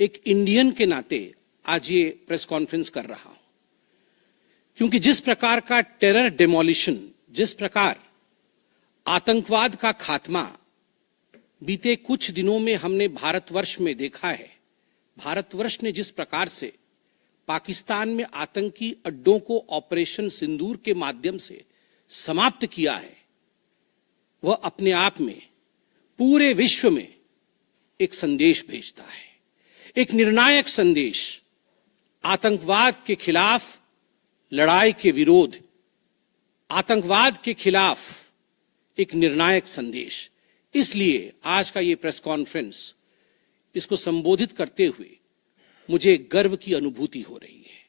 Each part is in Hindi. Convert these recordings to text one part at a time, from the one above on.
एक इंडियन के नाते आज ये प्रेस कॉन्फ्रेंस कर रहा हूं, क्योंकि जिस प्रकार का टेरर डेमोलिशन, जिस प्रकार आतंकवाद का खात्मा बीते कुछ दिनों में हमने भारतवर्ष में देखा है, भारतवर्ष ने जिस प्रकार से पाकिस्तान में आतंकी अड्डों को ऑपरेशन सिंदूर के माध्यम से समाप्त किया है, वह अपने आप में पूरे विश्व में एक संदेश भेजता है, एक निर्णायक संदेश। आतंकवाद के खिलाफ लड़ाई के विरोध, आतंकवाद के खिलाफ एक निर्णायक संदेश। इसलिए आज का ये प्रेस कॉन्फ्रेंस, इसको संबोधित करते हुए मुझे गर्व की अनुभूति हो रही है।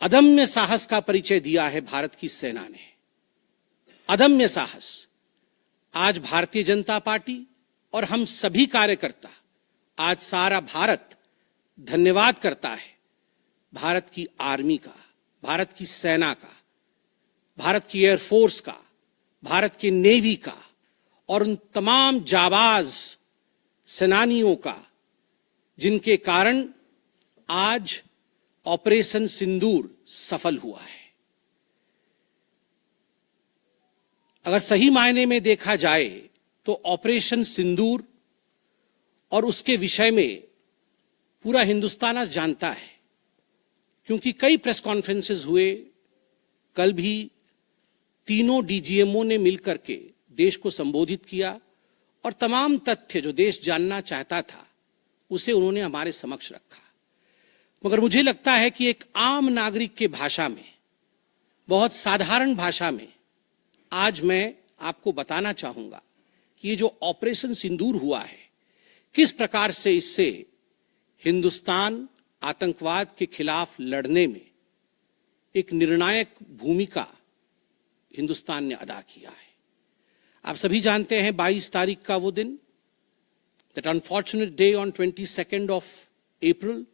अदम्य साहस का परिचय दिया है भारत की सेना ने, अदम्य साहस। आज भारतीय जनता पार्टी और हम सभी कार्यकर्ता, आज सारा भारत धन्यवाद करता है भारत की आर्मी का, भारत की सेना का, भारत की एयरफोर्स का, भारत की नेवी का और उन तमाम जाबाज सेनानियों का जिनके कारण आज ऑपरेशन सिंदूर सफल हुआ है। अगर सही मायने में देखा जाए तो ऑपरेशन सिंदूर और उसके विषय में पूरा हिंदुस्तान आज जानता है, क्योंकि कई प्रेस कॉन्फ्रेंसेस हुए। कल भी तीनों डीजीएमओ ने मिलकर के देश को संबोधित किया और तमाम तथ्य जो देश जानना चाहता था उसे उन्होंने हमारे समक्ष रखा। मगर मुझे लगता है कि एक आम नागरिक के भाषा में, बहुत साधारण भाषा में आज मैं आपको बताना चाहूंगा कि ये जो ऑपरेशन सिंदूर हुआ है, किस प्रकार से इससे हिंदुस्तान आतंकवाद के खिलाफ लड़ने में एक निर्णायक भूमिका हिंदुस्तान ने अदा किया है। आप सभी जानते हैं 22 तारीख का वो दिन, that unfortunate day on 22 of April,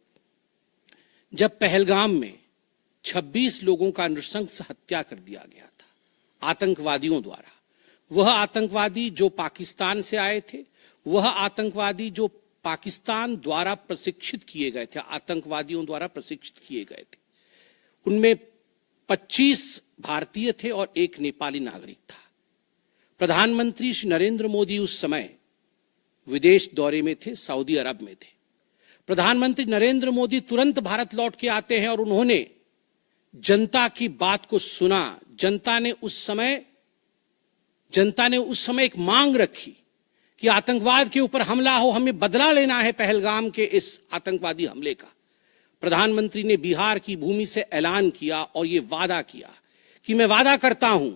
जब पहलगाम में 26 लोगों का नृशंस हत्या कर दिया गया था आतंकवादियों द्वारा। वह आतंकवादी जो पाकिस्तान से आए थे, वह आतंकवादी जो पाकिस्तान द्वारा प्रशिक्षित किए गए थे, आतंकवादियों द्वारा प्रशिक्षित किए गए थे। उनमें 25 भारतीय थे और एक नेपाली नागरिक था। प्रधानमंत्री श्री नरेंद्र मोदी उस समय विदेश दौरे में थे, सऊदी अरब में थे। प्रधानमंत्री नरेंद्र मोदी तुरंत भारत लौट के आते हैं और उन्होंने जनता की बात को सुना। जनता ने उस समय एक मांग रखी कि आतंकवाद के ऊपर हमला हो, हमें बदला लेना है पहलगाम के इस आतंकवादी हमले का। प्रधानमंत्री ने बिहार की भूमि से ऐलान किया और यह वादा किया कि मैं वादा करता हूं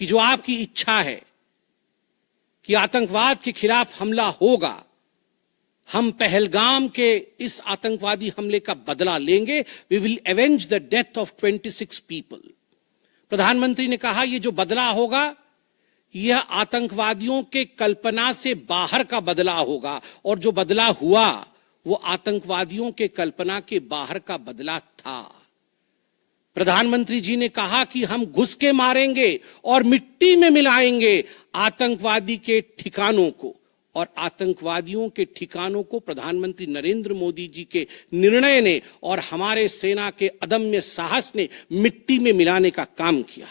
कि जो आपकी इच्छा है कि आतंकवाद के खिलाफ हमला होगा, हम पहलगाम के इस आतंकवादी हमले का बदला लेंगे। We will avenge the death of 26 people. प्रधानमंत्री ने कहा यह जो बदला होगा, यह आतंकवादियों के कल्पना से बाहर का बदला होगा, और जो बदला हुआ वो आतंकवादियों के कल्पना के बाहर का बदला था। प्रधानमंत्री जी ने कहा कि हम घुस के मारेंगे और मिट्टी में मिलाएंगे आतंकवादी के ठिकानों को, और आतंकवादियों के ठिकानों को प्रधानमंत्री नरेंद्र मोदी जी के निर्णय ने और हमारे सेना के अदम्य साहस ने मिट्टी में मिलाने का काम किया।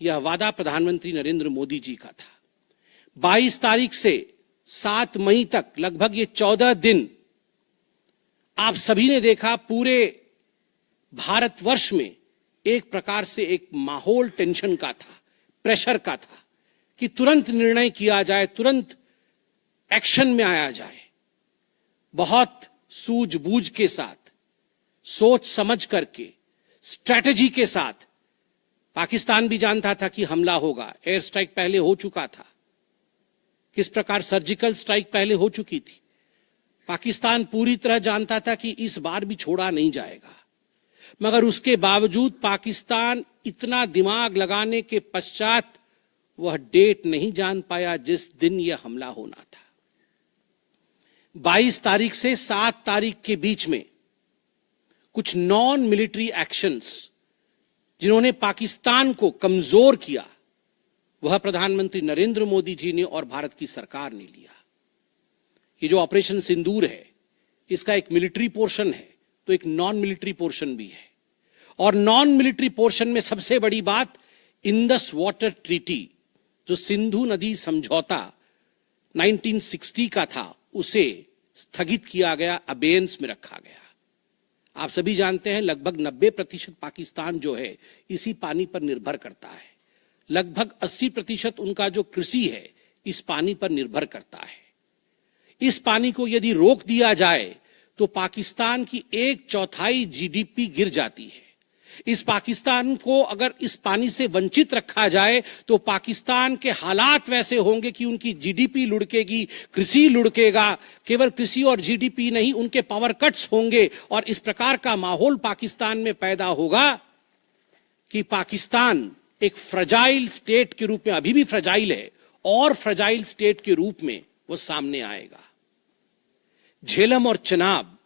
यह वादा प्रधानमंत्री नरेंद्र मोदी जी का था। 22 तारीख से 7 मई तक लगभग ये 14 दिन आप सभी ने देखा, पूरे भारतवर्ष में एक प्रकार से एक माहौल टेंशन का था, प्रेशर का था कि तुरंत निर्णय किया जाए, तुरंत एक्शन में आया जाए। बहुत सूझबूझ के साथ, सोच समझ करके, स्ट्रैटेजी के साथ पाकिस्तान भी जानता था कि हमला होगा। एयर स्ट्राइक पहले हो चुका था, किस प्रकार सर्जिकल स्ट्राइक पहले हो चुकी थी। पाकिस्तान पूरी तरह जानता था कि इस बार भी छोड़ा नहीं जाएगा, मगर उसके बावजूद पाकिस्तान इतना दिमाग लगाने के पश्चात वह डेट नहीं जान पाया जिस दिन यह हमला होना था। 22 तारीख से 7 तारीख के बीच में कुछ नॉन मिलिट्री एक्शंस जिन्होंने पाकिस्तान को कमजोर किया, वह प्रधानमंत्री नरेंद्र मोदी जी ने और भारत की सरकार ने लिया। ये जो ऑपरेशन सिंदूर है, इसका एक मिलिट्री पोर्शन है तो एक नॉन मिलिट्री पोर्शन भी है। और नॉन मिलिट्री पोर्शन में सबसे बड़ी बात, इंडस वाटर ट्रीटी, जो सिंधु नदी समझौता 1960 का था, उसे स्थगित किया गया, अबेयंस में रखा गया। आप सभी जानते हैं लगभग 90% पाकिस्तान जो है इसी पानी पर निर्भर करता है। लगभग 80% उनका जो कृषि है इस पानी पर निर्भर करता है। इस पानी को यदि रोक दिया जाए तो पाकिस्तान की 1/4 जीडीपी गिर जाती है। इस पाकिस्तान को अगर इस पानी से वंचित रखा जाए तो पाकिस्तान के हालात वैसे होंगे कि उनकी जीडीपी लुढ़केगी, कृषि लुढ़केगा। केवल कृषि और जीडीपी नहीं, उनके पावर कट्स होंगे और इस प्रकार का माहौल पाकिस्तान में पैदा होगा कि पाकिस्तान एक फ्रजाइल स्टेट के रूप में, अभी भी फ्रजाइल है, और फ्रजाइल स्टेट के रूप में वो सामने आएगा। झेलम और चनाब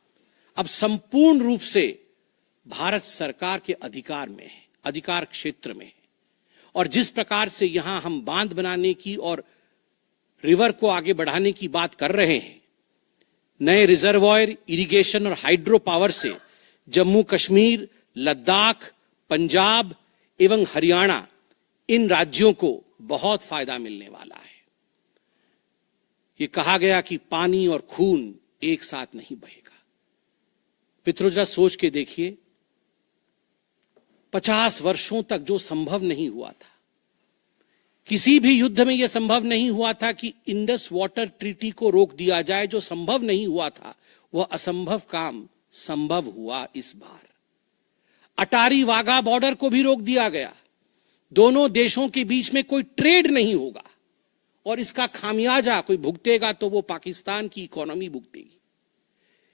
अब संपूर्ण रूप से भारत सरकार के अधिकार में है, अधिकार क्षेत्र में है। और जिस प्रकार से यहां हम बांध बनाने की और रिवर को आगे बढ़ाने की बात कर रहे हैं, नए रिजर्वॉयर, इरिगेशन और हाइड्रो पावर से जम्मू कश्मीर, लद्दाख, पंजाब एवं हरियाणा, इन राज्यों को बहुत फायदा मिलने वाला है। ये कहा गया कि पानी और खून एक साथ नहीं बहेगा। मित्रों, जरा सोच के देखिए, 50 वर्षों तक जो संभव नहीं हुआ था, किसी भी युद्ध में यह संभव नहीं हुआ था कि इंडस वाटर ट्रीटी को रोक दिया जाए। जो संभव नहीं हुआ था वह असंभव काम संभव हुआ इस बार। अटारी वाघा बॉर्डर को भी रोक दिया गया। दोनों देशों के बीच में कोई ट्रेड नहीं होगा और इसका खामियाजा कोई भुगतेगा तो वो पाकिस्तान की इकोनॉमी भुगतेगी।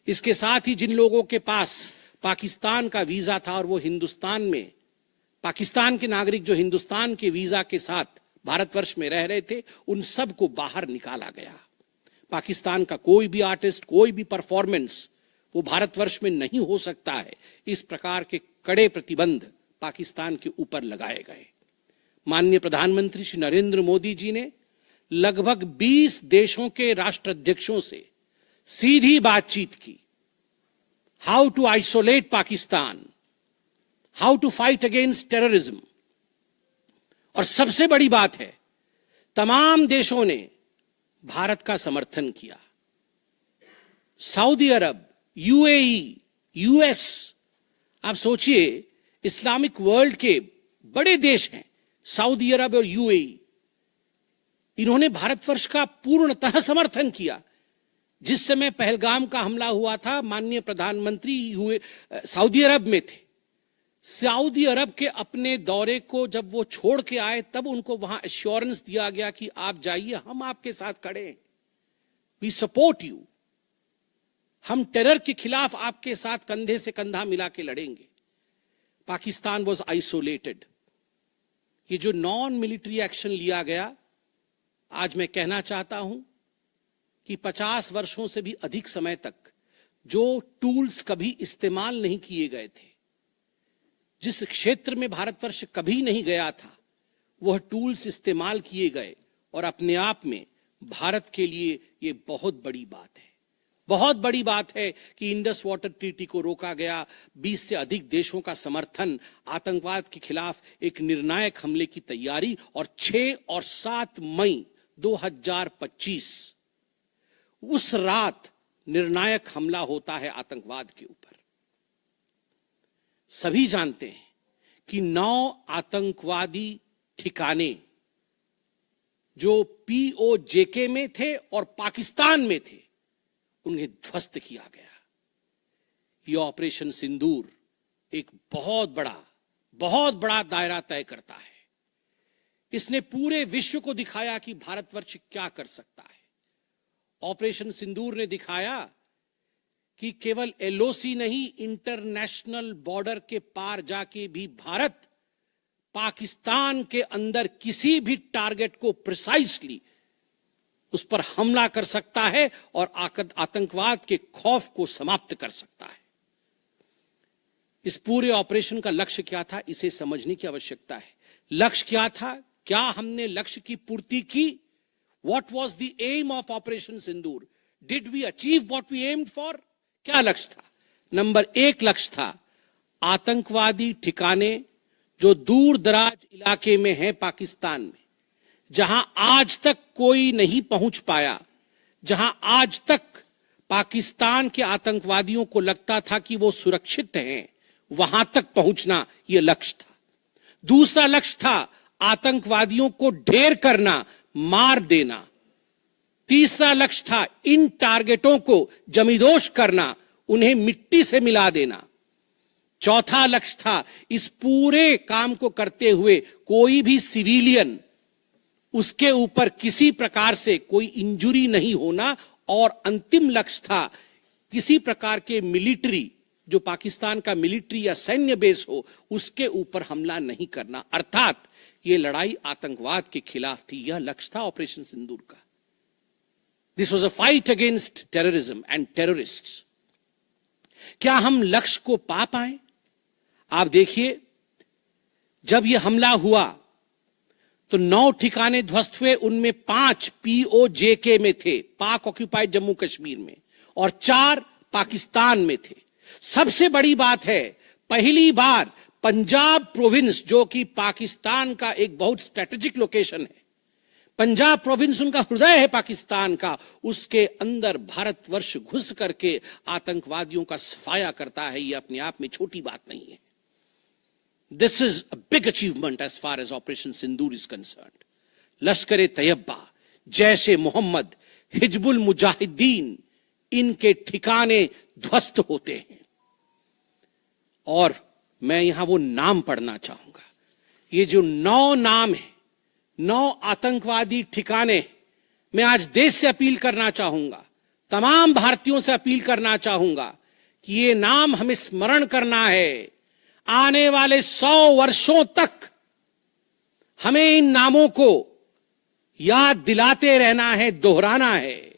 इसके साथ ही जिन लोगों के पास पाकिस्तान का वीजा था और वो हिंदुस्तान में, पाकिस्तान के नागरिक जो हिंदुस्तान के वीजा के साथ भारतवर्ष में रह रहे थे, उन सब को बाहर निकाला गया। पाकिस्तान का कोई भी आर्टिस्ट, कोई भी परफॉर्मेंस वो भारतवर्ष में नहीं हो सकता है। इस प्रकार के कड़े प्रतिबंध पाकिस्तान के ऊपर लगाए गए। माननीय प्रधानमंत्री श्री नरेंद्र मोदी जी ने लगभग 20 देशों के राष्ट्राध्यक्षों से सीधी बातचीत की। How to isolate Pakistan, how to fight against terrorism. और सबसे बड़ी बात है, तमाम देशों ने भारत का समर्थन किया। सऊदी अरब, यूएई, यूएस, आप सोचिए, इस्लामिक वर्ल्ड के बड़े देश हैं सऊदी अरब और यूएई, इन्होंने भारतवर्ष का पूर्णतः समर्थन किया। जिस समय पहलगाम का हमला हुआ था, माननीय प्रधानमंत्री सऊदी अरब में थे। सऊदी अरब के अपने दौरे को जब वो छोड़ के आए, तब उनको वहां एश्योरेंस दिया गया कि आप जाइए, हम आपके साथ खड़े हैं, वी सपोर्ट यू, हम टेरर के खिलाफ आपके साथ कंधे से कंधा मिला के लड़ेंगे। Pakistan was isolated. ये जो नॉन मिलिट्री एक्शन लिया गया, आज मैं कहना चाहता हूं कि 50 वर्षों से भी अधिक समय तक जो टूल्स कभी इस्तेमाल नहीं किए गए थे, जिस क्षेत्र में भारतवर्ष कभी नहीं गया था, वह टूल्स इस्तेमाल किए गए और अपने आप में भारत के लिए ये बहुत बड़ी बात है। बहुत बड़ी बात है कि इंडस वाटर ट्रीटी को रोका गया। 20 से अधिक देशों का समर्थन, आतंकवाद के खिलाफ एक निर्णायक हमले की तैयारी, और 6 और 7 मई 2025 उस रात निर्णायक हमला होता है आतंकवाद के ऊपर। सभी जानते हैं कि 9 आतंकवादी ठिकाने जो पीओजेके में थे और पाकिस्तान में थे, उन्हें ध्वस्त किया गया। यह ऑपरेशन सिंदूर एक बहुत बड़ा दायरा तय करता है। इसने पूरे विश्व को दिखाया कि भारतवर्ष क्या कर सकता है। ऑपरेशन सिंदूर ने दिखाया कि केवल एलओसी नहीं, इंटरनेशनल बॉर्डर के पार जाके भी भारत पाकिस्तान के अंदर किसी भी टारगेट को प्रिसाइसली उस पर हमला कर सकता है और आतंकवाद के खौफ को समाप्त कर सकता है। इस पूरे ऑपरेशन का लक्ष्य क्या था, इसे समझने की आवश्यकता है। लक्ष्य क्या था? क्या हमने लक्ष्य की पूर्ति की? What was the aim of Operation Sindoor? Did we achieve what we aimed for? क्या लक्ष्य था? नंबर 1 लक्ष्य था आतंकवादी ठिकाने जो दूर दराज इलाके में हैं पाकिस्तान में, जहां आज तक कोई नहीं पहुंच पाया, जहां आज तक पाकिस्तान के आतंकवादियों को लगता था कि वो सुरक्षित हैं, वहां तक पहुंचना यह लक्ष्य था। दूसरा लक्ष्य था आतंकवादियों को ढेर करना, मार देना। तीसरा लक्ष्य था इन टारगेटों को जमींदोज करना, उन्हें मिट्टी से मिला देना। चौथा लक्ष्य था इस पूरे काम को करते हुए कोई भी सिविलियन, उसके ऊपर किसी प्रकार से कोई इंजुरी नहीं होना। और अंतिम लक्ष्य था किसी प्रकार के मिलिट्री, जो पाकिस्तान का मिलिट्री या सैन्य बेस हो, उसके ऊपर हमला नहीं करना। अर्थात यह लड़ाई आतंकवाद के खिलाफ थी। यह लक्ष्य था ऑपरेशन सिंदूर का। This was a fight against terrorism and terrorists. क्या हम लक्ष्य को पा पाए? आप देखिए, जब यह हमला हुआ तो 9 ठिकाने ध्वस्त हुए, उनमें 5 POJK में थे, पाक ऑक्यूपाइड जम्मू कश्मीर में, और 4 पाकिस्तान में थे। सबसे बड़ी बात है, पहली बार पंजाब प्रोविंस, जो कि पाकिस्तान का एक बहुत स्ट्रेटेजिक लोकेशन है, पंजाब प्रोविंस उनका हृदय है पाकिस्तान का, उसके अंदर भारतवर्ष घुस करके आतंकवादियों का सफाया करता है। यह अपने आप में छोटी बात नहीं है। This is a big achievement as far as Operation Sindoor is concerned. Lashkar-e-Taiba, Jaish-e-Mohammed, Hizbul Mujahideen, इनके ठिकाने ध्वस्त होते हैं। और मैं यहां वो नाम पढ़ना चाहूंगा। ये जो 9 नाम है, 9 आतंकवादी ठिकाने, मैं आज देश से अपील करना चाहूंगा, तमाम भारतीयों से अपील करना चाहूंगा कि ये नाम हमें स्मरण करना है। आने वाले 100 वर्षों तक हमें इन नामों को याद दिलाते रहना है, दोहराना है।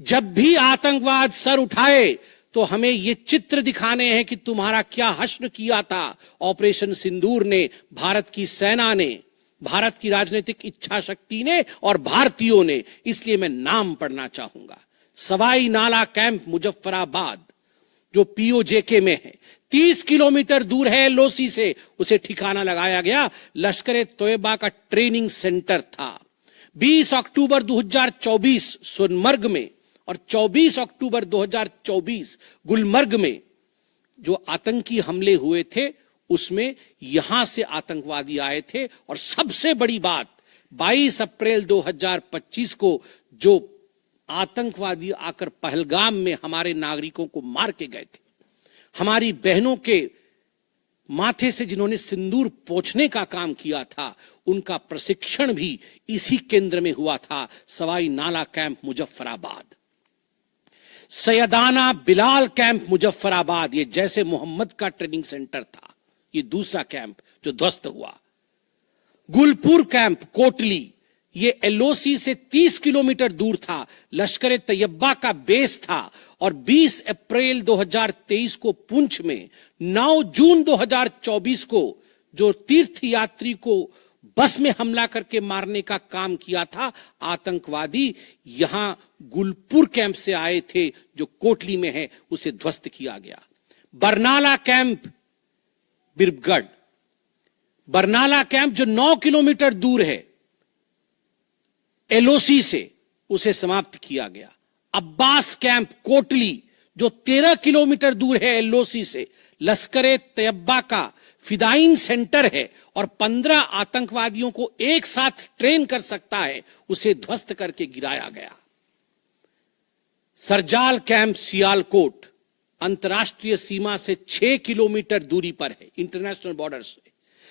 जब भी आतंकवाद सर उठाए तो हमें ये चित्र दिखाने हैं कि तुम्हारा क्या हश्र किया था ऑपरेशन सिंदूर ने, भारत की सेना ने, भारत की राजनीतिक इच्छा शक्ति ने और भारतीयों ने। इसलिए मैं नाम पढ़ना चाहूंगा। सवाई नाला कैंप मुजफ्फराबाद, जो POJK में है, 30 किलोमीटर दूर है LOC से, उसे ठिकाना लगाया गया। लश्कर-ए-तैयबा का ट्रेनिंग सेंटर था। 20 अक्टूबर 2024 सोनमर्ग में और 24 अक्टूबर 2024 गुलमर्ग में जो आतंकी हमले हुए थे, उसमें यहां से आतंकवादी आए थे। और सबसे बड़ी बात, 22 अप्रैल 2025 को जो आतंकवादी आकर पहलगाम में हमारे नागरिकों को मार के गए थे, हमारी बहनों के माथे से जिन्होंने सिंदूर पोंछने का काम किया था, उनका प्रशिक्षण भी इसी केंद्र में हुआ था, सवाई नाला कैंप मुजफ्फराबाद। सैयदाना बिलाल कैंप मुजफ्फराबाद, ये जैसे मोहम्मद का ट्रेनिंग सेंटर था, ये दूसरा कैंप जो ध्वस्त हुआ। गुलपुर कैंप कोटली, ये LOC से 30 किलोमीटर दूर था, लश्कर-ए-तैयबा का बेस था। और 20 अप्रैल 2023 को पुंछ में, 9 जून 2024 को जो तीर्थ यात्री को बस में हमला करके मारने का काम किया था आतंकवादी, यहां गुलपुर कैंप से आए थे जो कोटली में है, उसे ध्वस्त किया गया। बरनाला कैंप बिरगढ़, बरनाला कैंप जो 9 किलोमीटर दूर है LOC से, उसे समाप्त किया गया। अब्बास कैंप कोटली जो 13 किलोमीटर दूर है LOC से, लश्कर-ए-तैयबा का फिदाइन सेंटर है और 15 आतंकवादियों को एक साथ ट्रेन कर सकता है, उसे ध्वस्त करके गिराया गया। सरजाल कैंप सियालकोट अंतर्राष्ट्रीय सीमा से 6 किलोमीटर दूरी पर है, इंटरनेशनल बॉर्डर से।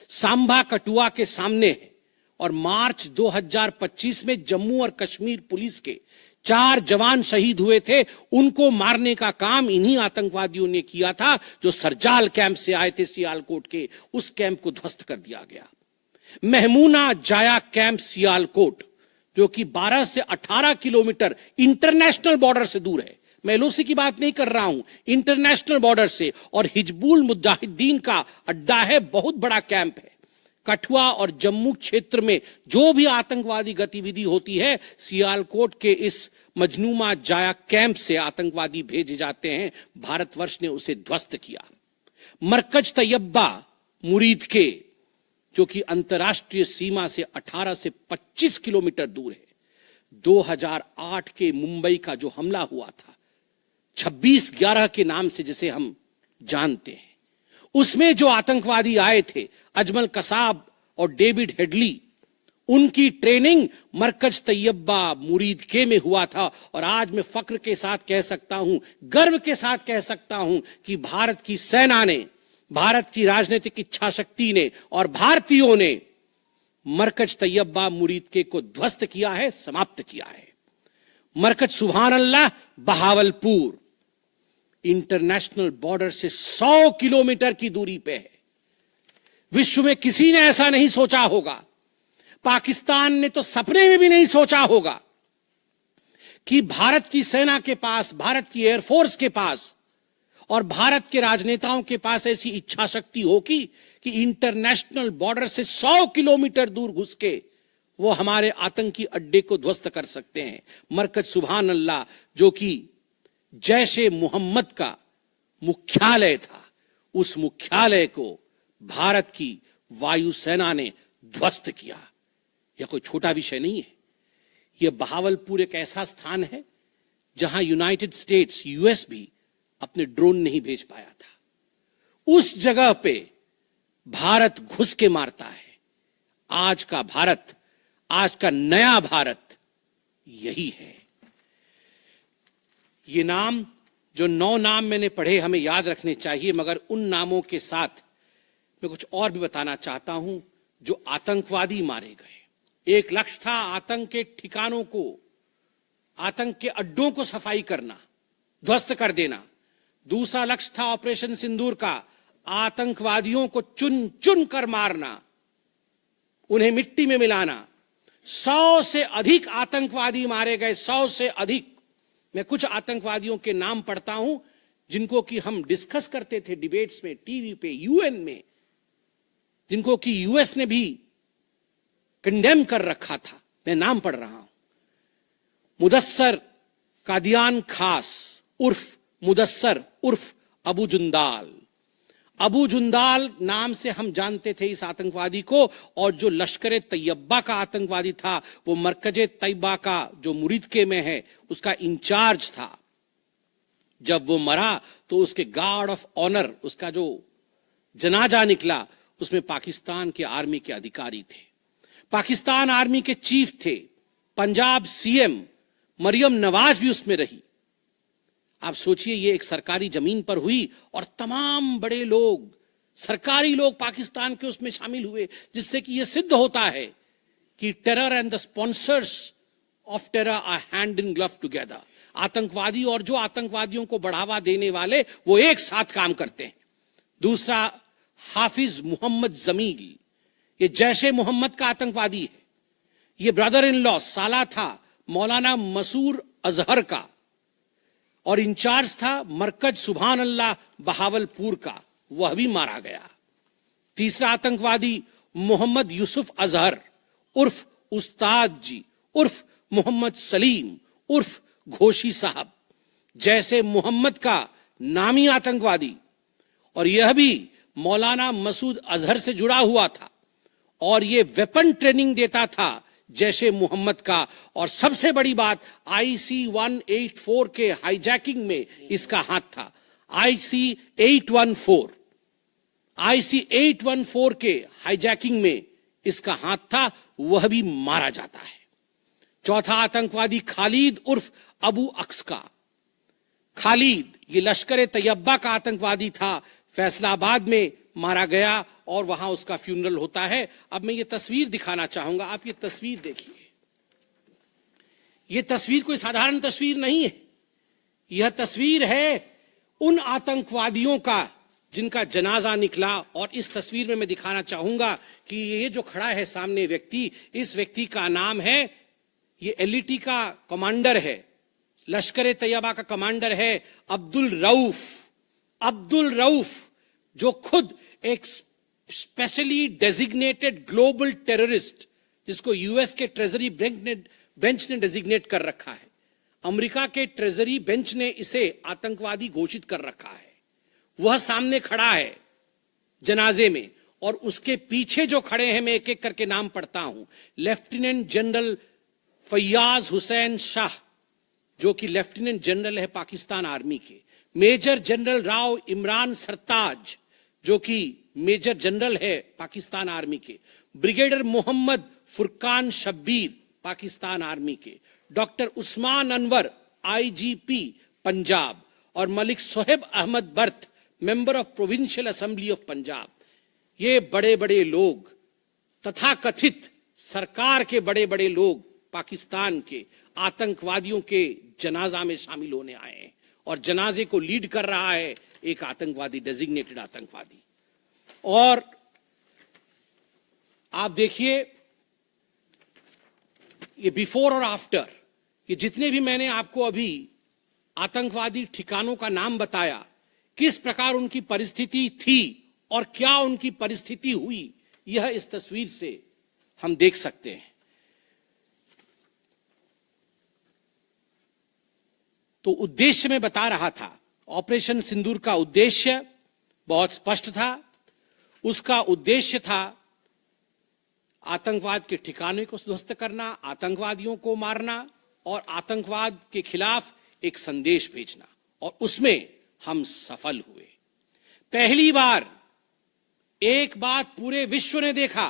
सांबा कठुआ के सामने है। और मार्च 2025 में जम्मू और कश्मीर पुलिस के 4 जवान शहीद हुए थे, उनको मारने का काम इन्हीं आतंकवादियों ने किया था जो सरजाल कैंप से आए थे सियालकोट के। उस कैंप को ध्वस्त कर दिया गया। महमूना जाया कैंप सियालकोट, जो कि 12 से 18 किलोमीटर इंटरनेशनल बॉर्डर से दूर है, मैं LOC की बात नहीं कर रहा हूं, इंटरनेशनल बॉर्डर से, और हिजबुल मुजाहिदीन का अड्डा है, बहुत बड़ा कैंप है। कठुआ और जम्मू क्षेत्र में जो भी आतंकवादी गतिविधि होती है, सियालकोट के इस मजनूमा जाया कैंप से आतंकवादी भेजे जाते हैं, भारतवर्ष ने उसे ध्वस्त किया। मरकज तैयबा मुरीद के, जो कि अंतर्राष्ट्रीय सीमा से 18 से 25 किलोमीटर दूर है, 2008 के मुंबई का जो हमला हुआ था 26/11 के नाम से जिसे हम जानते हैं, उसमें जो आतंकवादी आए थे अजमल कसाब और डेविड हेडली, उनकी ट्रेनिंग मरकज तैयबा मुरीद के में हुआ था। और आज मैं फक्र के साथ कह सकता हूं, गर्व के साथ कह सकता हूं कि भारत की सेना ने, भारत की राजनीतिक इच्छा शक्ति ने और भारतीयों ने मरकज तैयबा मुरीद के को ध्वस्त किया है, समाप्त किया है। मरकज सुभान अल्लाह बहावलपुर इंटरनेशनल बॉर्डर से 100 किलोमीटर की दूरी पे है। विश्व में किसी ने ऐसा नहीं सोचा होगा, पाकिस्तान ने तो सपने में भी नहीं सोचा होगा कि भारत की सेना के पास, भारत की एयरफोर्स के पास और भारत के राजनेताओं के पास ऐसी इच्छा शक्ति होगी कि इंटरनेशनल बॉर्डर से 100 किलोमीटर दूर घुस के वो हमारे आतंकी अड्डे को ध्वस्त कर सकते हैं। मरकज सुभान अल्लाह, जो कि जैशे मोहम्मद का मुख्यालय था, उस मुख्यालय को भारत की वायुसेना ने ध्वस्त किया। यह कोई छोटा विषय नहीं है। यह बहावलपुर एक ऐसा स्थान है जहां यूनाइटेड स्टेट्स, यूएस भी अपने ड्रोन नहीं भेज पाया था। उस जगह पे भारत घुस के मारता है। आज का भारत, आज का नया भारत यही है। ये नाम, जो 9 नाम मैंने पढ़े, हमें याद रखने चाहिए, मगर उन नामों के साथ मैं कुछ और भी बताना चाहता हूं। जो आतंकवादी मारे गए, एक लक्ष्य था आतंक के ठिकानों को, आतंक के अड्डों को सफाई करना, ध्वस्त कर देना। दूसरा लक्ष्य था ऑपरेशन सिंदूर का, आतंकवादियों को चुन चुन कर मारना, उन्हें मिट्टी में मिलाना। 100 से अधिक आतंकवादी मारे गए, 100 से अधिक। मैं कुछ आतंकवादियों के नाम पढ़ता हूं जिनको कि हम डिस्कस करते थे डिबेट्स में, टीवी पे, यूएन में, जिनको कि यूएस ने भी कंडेम कर रखा था। मैं नाम पढ़ रहा हूं। मुदस्सर कादियान खास उर्फ मुदस्सर उर्फ अबू जुंदाल। अबू जुंदाल नाम से हम जानते थे इस आतंकवादी को। और जो लश्कर तैयबा का आतंकवादी था, वो मरकज तैयबा का जो मुरीदके में है, उसका इंचार्ज था। जब वो मरा तो उसके गार्ड ऑफ ऑनर, उसका जो जनाजा निकला, उसमें पाकिस्तान के आर्मी के अधिकारी थे, पाकिस्तान आर्मी के चीफ थे, पंजाब सीएम मरियम नवाज भी उसमें रही। आप सोचिए, ये एक सरकारी जमीन पर हुई और तमाम बड़े लोग, सरकारी लोग पाकिस्तान के उसमें शामिल हुए, जिससे कि यह सिद्ध होता है कि terror and the sponsors of terror are hand in glove together. आतंकवादी और जो आतंकवादियों को बढ़ावा देने वाले, वो एक साथ काम करते हैं। दूसरा, हाफिज मोहम्मद जमील, ये जैशे मोहम्मद का आतंकवादी है। ये ब्रदर इन लॉ, साला था मौलाना मसूर अजहर का, और इंचार्ज था मरकज सुभान अल्लाह बहावलपुर का, वह भी मारा गया। तीसरा आतंकवादी मोहम्मद यूसुफ अजहर उर्फ उस्ताद जी उर्फ मोहम्मद सलीम उर्फ घोशी साहब, जैसे मोहम्मद का नामी आतंकवादी, और यह भी मौलाना मसूद अजहर से जुड़ा हुआ था और यह वेपन ट्रेनिंग देता था जैशे मोहम्मद का। और सबसे बड़ी बात, IC-184 के हाईजैकिंग में इसका हाथ था। IC-814 के हाईजैकिंग में इसका हाथ था, वह भी मारा जाता है। चौथा आतंकवादी खालिद उर्फ अबू अक्स का। खालिद ये लश्कर तैयबा का आतंकवादी था, फैसलाबाद में मारा गया और वहां उसका फ्यूनरल होता है। अब मैं ये तस्वीर दिखाना चाहूंगा, आप ये तस्वीर देखिए। ये तस्वीर कोई साधारण तस्वीर नहीं है। यह तस्वीर है उन आतंकवादियों का जिनका जनाजा निकला। और इस तस्वीर में मैं दिखाना चाहूंगा कि ये जो खड़ा है सामने व्यक्ति, इस व्यक्ति का नाम है, ये LET का कमांडर है, लश्कर तैयबा का कमांडर है, अब्दुल रऊफ। अब्दुल रऊफ जो खुद एक स्पेशली डेजिग्नेटेड ग्लोबल टेररिस्ट, जिसको यूएस के ट्रेजरी बेंच ने डेजिग्नेट कर रखा है, अमेरिका के ट्रेजरी बेंच ने इसे आतंकवादी घोषित कर रखा है। वह सामने खड़ा है जनाजे में, और उसके पीछे जो खड़े हैं, मैं एक एक करके नाम पढ़ता हूं। लेफ्टिनेंट जनरल फैयाज हुसैन शाह, जो कि लेफ्टिनेंट जनरल है पाकिस्तान आर्मी के। मेजर जनरल राव इमरान सरताज, जो कि मेजर जनरल है पाकिस्तान आर्मी के। ब्रिगेडियर मोहम्मद फुरकान शब्बीर, पाकिस्तान आर्मी के। Doctor Usman Anwar, IGP Punjab. और Malik Sohaib Ahmed Bharth, member of provincial assembly of Punjab. ये बड़े बड़े लोग, तथाकथित सरकार के बड़े बड़े लोग, पाकिस्तान के आतंकवादियों के जनाजा में शामिल होने आए हैं, और जनाजे को लीड कर रहा है एक आतंकवादी, डेजिग्नेटेड आतंकवादी। और आप देखिए, ये बिफोर और आफ्टर, ये जितने भी मैंने आपको अभी आतंकवादी ठिकानों का नाम बताया, किस प्रकार उनकी परिस्थिति थी और क्या उनकी परिस्थिति हुई, यह इस तस्वीर से हम देख सकते हैं। तो उद्देश्य में बता रहा था, ऑपरेशन सिंदूर का उद्देश्य बहुत स्पष्ट था। उसका उद्देश्य था आतंकवाद के ठिकाने को ध्वस्त करना, आतंकवादियों को मारना और आतंकवाद के खिलाफ एक संदेश भेजना, और उसमें हम सफल हुए। पहली बार एक बात पूरे विश्व ने देखा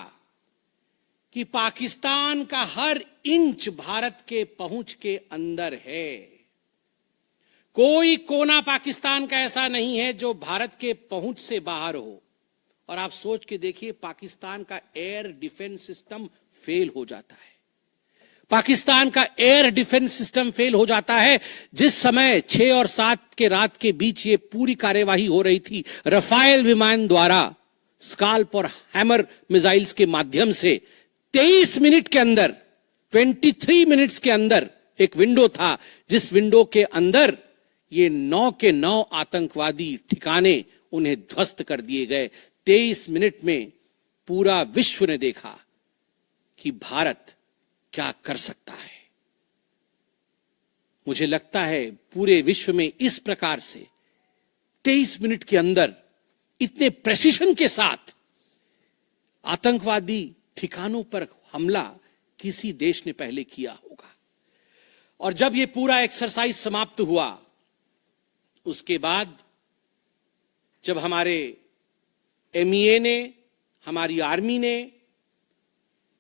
कि पाकिस्तान का हर इंच भारत के पहुंच के अंदर है। कोई कोना पाकिस्तान का ऐसा नहीं है जो भारत के पहुंच से बाहर हो। और आप सोच के देखिए, पाकिस्तान का एयर डिफेंस सिस्टम फेल हो जाता है। पाकिस्तान का एयर डिफेंस सिस्टम फेल हो जाता है जिस समय 6 और 7 के रात के बीच ये पूरी कार्यवाही हो रही थी। रफाल विमान द्वारा स्काल्प और हैमर मिसाइल्स के माध्यम से 23 मिनट के अंदर, 23 मिनट्स के अंदर एक विंडो था, जिस विंडो के अंदर ये 9 के 9 आतंकवादी ठिकाने उन्हें ध्वस्त कर दिए गए। 23 मिनट में पूरा विश्व ने देखा कि भारत क्या कर सकता है। मुझे लगता है पूरे विश्व में इस प्रकार से 23 मिनट के अंदर इतने प्रेसिशन के साथ आतंकवादी ठिकानों पर हमला किसी देश ने पहले किया होगा। और जब यह पूरा एक्सरसाइज समाप्त हुआ, उसके बाद जब हमारे एमईए ने, हमारी आर्मी ने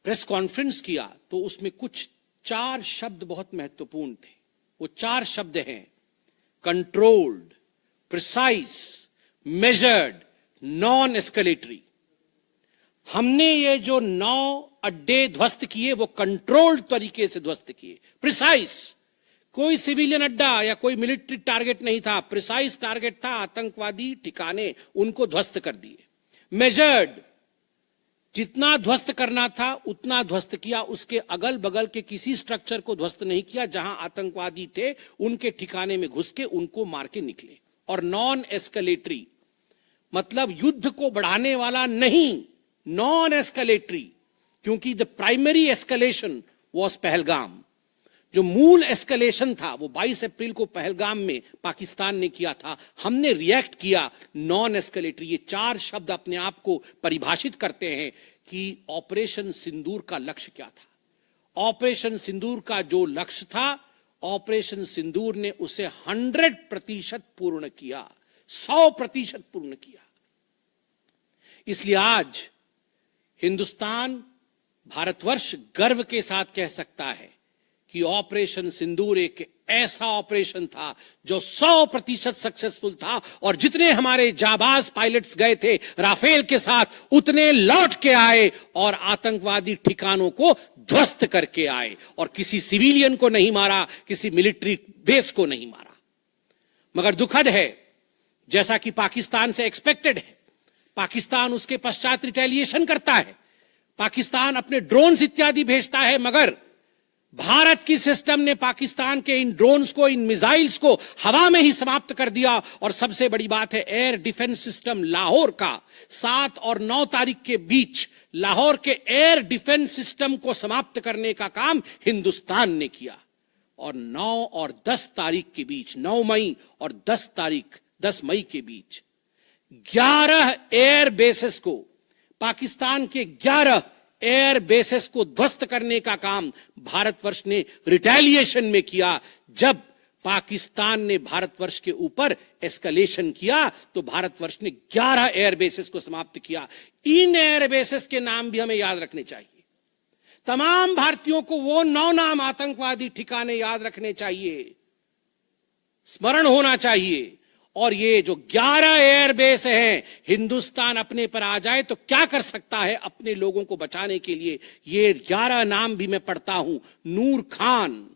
प्रेस कॉन्फ्रेंस किया, तो उसमें कुछ 4 शब्द बहुत महत्वपूर्ण थे। वो 4 शब्द हैं: controlled, precise, measured, non escalatory. हमने ये जो 9 अड्डे ध्वस्त किए, वो कंट्रोल्ड तरीके से ध्वस्त किए। प्रिसाइज, कोई सिविलियन अड्डा या कोई मिलिट्री टारगेट नहीं था, प्रिसाइज टारगेट था, आतंकवादी ठिकाने, उनको ध्वस्त कर दिए। मेजर्ड, जितना ध्वस्त करना था उतना ध्वस्त किया, उसके अगल बगल के किसी स्ट्रक्चर को ध्वस्त नहीं किया। जहां आतंकवादी थे उनके ठिकाने में घुस के उनको मार के निकले। और नॉन एस्केलेटरी, मतलब युद्ध को बढ़ाने वाला नहीं, नॉन एस्केलेटरी, क्योंकि the primary escalation was Pahalgam. जो मूल एस्केलेशन था वो 22 अप्रैल को पहलगाम में पाकिस्तान ने किया था। हमने रिएक्ट किया, नॉन एस्केलेटरी। ये 4 शब्द अपने आप को परिभाषित करते हैं कि ऑपरेशन सिंदूर का लक्ष्य क्या था। ऑपरेशन सिंदूर का जो लक्ष्य था, ऑपरेशन सिंदूर ने उसे 100% पूर्ण किया, 100% पूर्ण किया। इसलिए आज हिंदुस्तान, भारतवर्ष गर्व के साथ कह सकता है कि ऑपरेशन सिंदूर एक ऐसा ऑपरेशन था जो 100% सक्सेसफुल था। और जितने हमारे जाबाज पायलट्स गए थे राफेल के साथ, उतने लौट के आए और आतंकवादी ठिकानों को ध्वस्त करके आए, और किसी सिविलियन को नहीं मारा, किसी मिलिट्री बेस को नहीं मारा। मगर दुखद है, जैसा कि पाकिस्तान से एक्सपेक्टेड है, पाकिस्तान उसके पश्चात रिटेलिएशन करता है, पाकिस्तान अपने ड्रोन्स इत्यादि भेजता है, मगर भारत की सिस्टम ने पाकिस्तान के इन ड्रोन्स को, इन मिसाइल्स को हवा में ही समाप्त कर दिया। और सबसे बड़ी बात है, एयर डिफेंस सिस्टम लाहौर का 7 और 9 तारीख के बीच लाहौर के एयर डिफेंस सिस्टम को समाप्त करने का काम हिंदुस्तान ने किया। और 9 और 10 तारीख के बीच, 9 मई और 10 मई के बीच 11 एयर बेसेस को, पाकिस्तान के 11 एयर बेसेस को ध्वस्त करने का काम भारतवर्ष ने रिटेलिएशन में किया। जब पाकिस्तान ने भारतवर्ष के ऊपर एस्केलेशन किया तो भारतवर्ष ने 11 एयर बेसेस को समाप्त किया। इन एयर बेसेस के नाम भी हमें याद रखने चाहिए। तमाम भारतीयों को वो 9 नाम आतंकवादी ठिकाने याद रखने चाहिए, स्मरण होना चाहिए। और ये जो 11 एयरबेस हैं, हिंदुस्तान अपने पर आ जाए तो क्या कर सकता है अपने लोगों को बचाने के लिए। ये 11 नाम भी मैं पढ़ता हूं। नूर खान,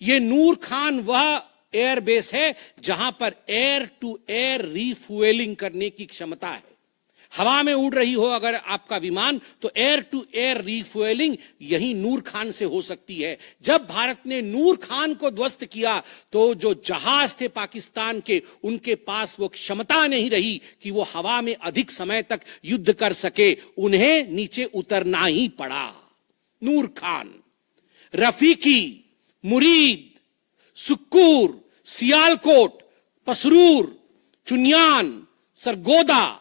ये नूर खान वह एयरबेस है जहां पर एयर टू एयर रीफ्यूएलिंग करने की क्षमता है। हवा में उड़ रही हो अगर आपका विमान तो एयर टू एयर रीफ्यूएलिंग यही नूर खान से हो सकती है। जब भारत ने नूर खान को ध्वस्त किया तो जो जहाज थे पाकिस्तान के, उनके पास वो क्षमता नहीं रही कि वो हवा में अधिक समय तक युद्ध कर सके, उन्हें नीचे उतरना ही पड़ा। नूर खान, रफीकी, मुरीद, सुक्कूर, सियालकोट, पसरूर, चुनियान, सरगोदा,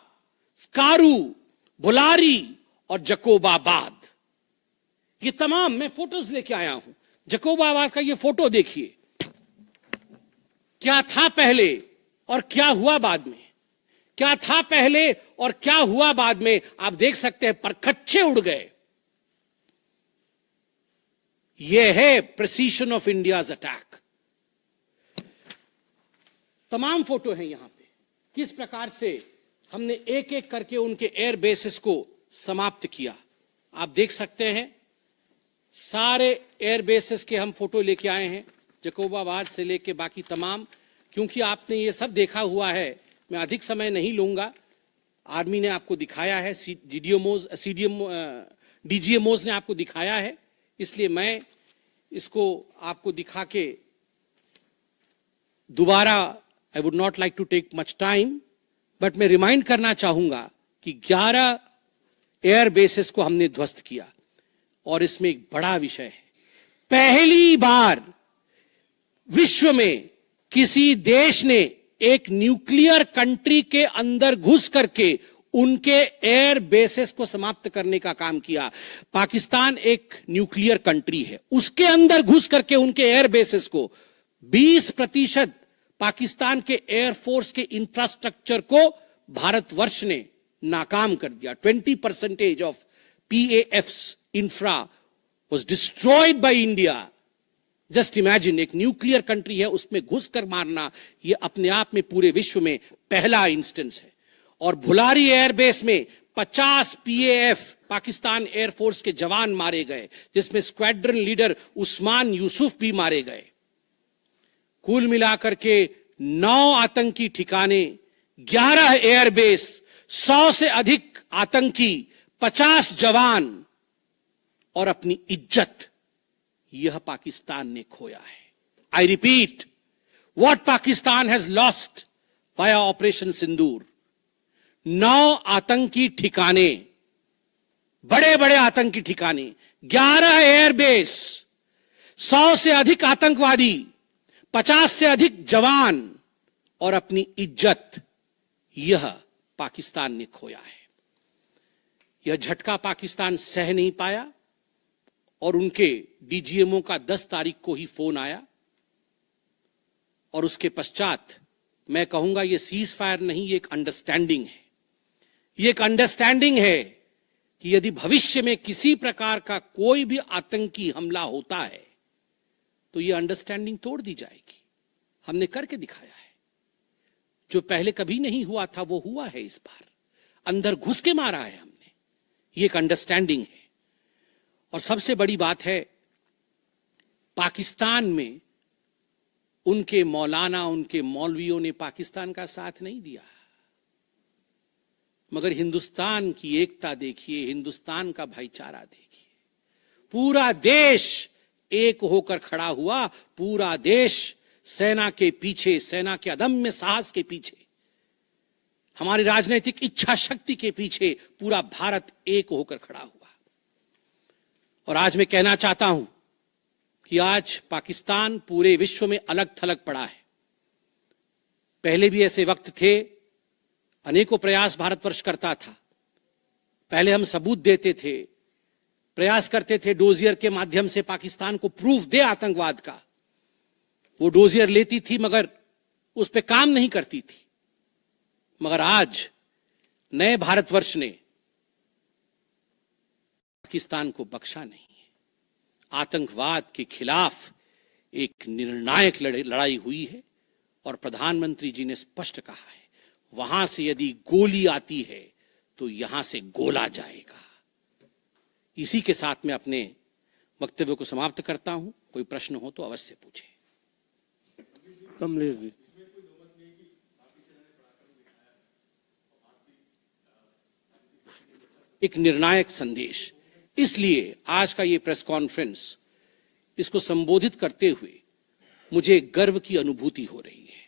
स्कारू, भुलारी और जकोबाबाद, ये तमाम मैं फोटोज लेके आया हूं। जकोबाबाद का ये फोटो देखिए, क्या था पहले और क्या हुआ बाद में, क्या था पहले और क्या हुआ बाद में, आप देख सकते हैं परखच्चे उड़ गए। यह है प्रिसीशन ऑफ इंडियाज अटैक। तमाम फोटो हैं यहां पे, किस प्रकार से हमने एक एक करके उनके एयर बेसेस को समाप्त किया। आप देख सकते हैं सारे एयर बेसेस के हम फोटो लेके आए हैं, जकोबाबाद से लेके बाकी तमाम। क्योंकि आपने ये सब देखा हुआ है, मैं अधिक समय नहीं लूंगा। आर्मी ने आपको दिखाया है, डीजीएमओज ने आपको दिखाया है, इसलिए मैं इसको आपको दिखा के दोबारा I would not like to take much time, but मैं रिमाइंड करना चाहूंगा कि 11 एयर बेसेस को हमने ध्वस्त किया। और इसमें एक बड़ा विषय है, पहली बार विश्व में किसी देश ने एक न्यूक्लियर कंट्री के अंदर घुस करके उनके एयर बेसेस को समाप्त करने का काम किया। पाकिस्तान एक न्यूक्लियर कंट्री है, उसके अंदर घुस करके उनके एयर बेसेस को 20% पाकिस्तान के एयरफोर्स के इंफ्रास्ट्रक्चर को भारतवर्ष ने नाकाम कर दिया। 20% of PAF's infra was destroyed by India. Just imagine, एक न्यूक्लियर कंट्री है, उसमें घुसकर मारना, यह अपने आप में पूरे विश्व में पहला इंस्टेंस है। और भुलारी एयरबेस में 50 PAF पाकिस्तान एयरफोर्स के जवान मारे गए, जिसमें स्क्वाड्रन लीडर उस्मान यूसुफ भी मारे गए। कुल मिलाकर के 9 आतंकी ठिकाने, 11 एयरबेस, 100 से अधिक आतंकी, 50 जवान और अपनी इज्जत, यह पाकिस्तान ने खोया है। I repeat, what Pakistan has lost via operation Sindoor. 9 आतंकी ठिकाने, बड़े बड़े आतंकी ठिकाने, 11 एयरबेस, 100 से अधिक आतंकवादी, 50 से अधिक जवान और अपनी इज्जत, यह पाकिस्तान ने खोया है। यह झटका पाकिस्तान सह नहीं पाया और उनके डीजीएमओ का 10 तारीख को ही फोन आया। और उसके पश्चात मैं कहूंगा यह सीज फायर नहीं, यह एक अंडरस्टैंडिंग है। यह एक अंडरस्टैंडिंग है कि यदि भविष्य में किसी प्रकार का कोई भी आतंकी हमला होता है तो यह अंडरस्टैंडिंग तोड़ दी जाएगी। हमने करके दिखाया है, जो पहले कभी नहीं हुआ था वो हुआ है इस बार। अंदर घुस के मारा है हमने, ये एक अंडरस्टैंडिंग है। और सबसे बड़ी बात है, पाकिस्तान में उनके मौलाना, उनके मौलवियों ने पाकिस्तान का साथ नहीं दिया, मगर हिंदुस्तान की एकता देखिए, हिंदुस्तान का भाईचारा देखिए। पूरा देश एक होकर खड़ा हुआ, पूरा देश सेना के पीछे, सेना के अदम्य साहस के पीछे, हमारी राजनीतिक इच्छा शक्ति के पीछे पूरा भारत एक होकर खड़ा हुआ। और आज मैं कहना चाहता हूं कि आज पाकिस्तान पूरे विश्व में अलग थलग पड़ा है। पहले भी ऐसे वक्त थे, अनेकों प्रयास भारतवर्ष करता था। पहले हम सबूत देते थे, प्रयास करते थे डोजियर के माध्यम से पाकिस्तान को प्रूफ दे आतंकवाद का। वो डोजियर लेती थी मगर उस पर काम नहीं करती थी। मगर आज नए भारतवर्ष ने पाकिस्तान को बख्शा नहीं है। आतंकवाद के खिलाफ एक निर्णायक लड़ाई हुई है और प्रधानमंत्री जी ने स्पष्ट कहा है, वहां से यदि गोली आती है तो यहां से गोला जाएगा। इसी के साथ मैं अपने वक्तव्य को समाप्त करता हूं। कोई प्रश्न हो तो अवश्य पूछे। कमलेश जी। एक निर्णायक संदेश, इसलिए आज का ये प्रेस कॉन्फ्रेंस, इसको संबोधित करते हुए मुझे गर्व की अनुभूति हो रही है।